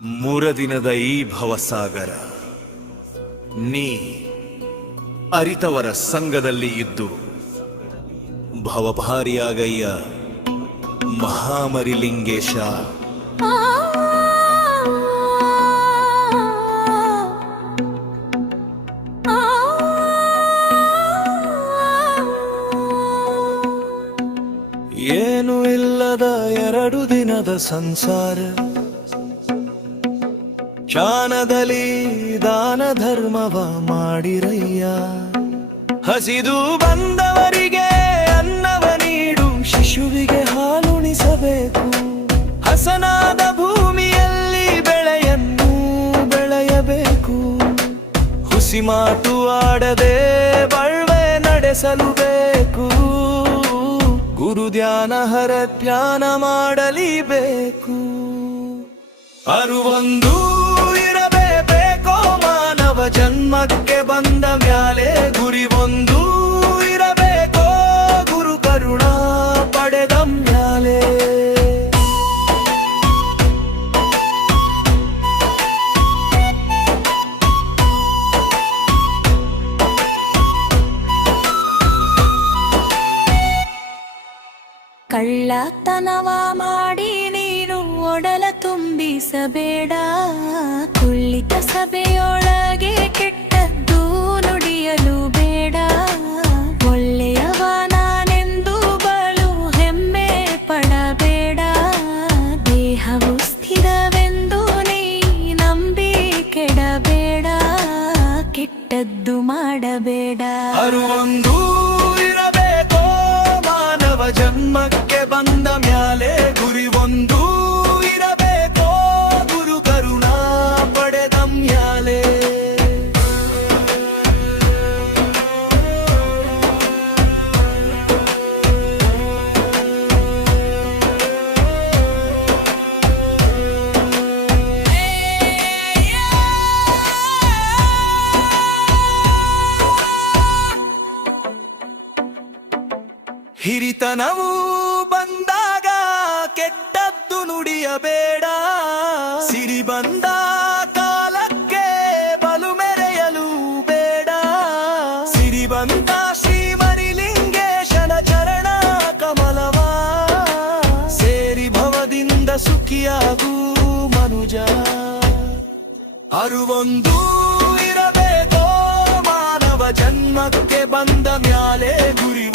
ಮೂರದಿನದ ಈ ಭವಸಾಗರ ನೀ ಅರಿತವರ ಸಂಘದಲ್ಲಿ ಇದ್ದು ಭವಭಾರಿಯಾಗಯ್ಯ ಮಹಾಮರಿಲಿಂಗೇಶ. ಏನು ಇಲ್ಲದ 2 ದಿನದ ಸಂಸಾರ, ಚಾನದಲ್ಲಿ ದಾನ ಧರ್ಮವ ಮಾಡಿರಯ್ಯ. ಹಸಿದು ಬಂದವರಿಗೆ ಅನ್ನವ ನೀಡು, ಶಿಶುವಿಗೆ ಹಾಲುಣಿಸಬೇಕು. ಹಸನಾದ ಭೂಮಿಯಲ್ಲಿ ಬೆಳೆಯನ್ನು ಬೆಳೆಯಬೇಕು. ಹುಸಿ ಮಾತು ಆಡದೆ ಬಳ್ವೆ ನಡೆಸಲು ಬೇಕು. ಗುರು ಧ್ಯಾನ ಹರ ಧ್ಯಾನ ಮಾಡಲಿಬೇಕು. ಅರುವೊಂದು ಇರಬೇಕೋ ಮಾನವ ಜನ್ಮಕ್ಕೆ ಬಂದ ಮ್ಯಾಲೆ. ಗುರಿ ಒಂದು ಇರಬೇಕೋ ಗುರು ಕರುಣ ಪಡೆದ ಮ್ಯಾಲೆ. ಕಳ್ಳತನವ ಮಾಡಿ ನೀನು ಒಡಲ ತುಂಬಿಸಬೇಡ. ಕುಳ್ಳಿತ ಸಭೆಯೊಳಗೆ ಕೆಟ್ಟದ್ದು ನುಡಿಯಲು ಬೇಡ. ಒಳ್ಳೆಯವ ನಾನೆಂದು ಬಾಳು ಹೆಮ್ಮೆ ಪಡಬೇಡ. ದೇಹವು ಸ್ಥಿರವೆಂದು ನೀ ನಂಬಿ ಕೆಡಬೇಡ. ಕೆಟ್ಟದ್ದು ಮಾಡಬೇಡ. ಅರುವೊಂದು ಇರಬೇಕೋ ಮಾನವ ಜನ್ಮಕ್ಕೆ ಬಂದ ಮ್ಯಾಲೆ. ಗುರಿ ಒಂದು ಇರಬೇಕೋ ಗುರು ಕರುಣ ಪಡೆದ ಮ್ಯಾಲೆ. ಹಿರಿತನವು ಬಂದಾಗ ಕೆಟ್ಟದ್ದು ನುಡಿಯಬೇಡ. ಸಿರಿ ಬಂದ ಕಾಲಕ್ಕೆ ಬಲು ಮೆರೆಯಲು ಬೇಡ. ಸಿರಿ ಬಂದ ಶ್ರೀಮರಿಲಿಂಗೇಶನ ಚರಣ ಕಮಲವ ಸೇರಿ ಭವದಿಂದ ಸುಖಿಯಾಗೂ ಮನುಜ. ಅರುವೊಂದು ಇರಬೇಕೋ ಮಾನವ ಜನ್ಮಕ್ಕೆ ಬಂದ ಮ್ಯಾಲೆ. ಗುರಿ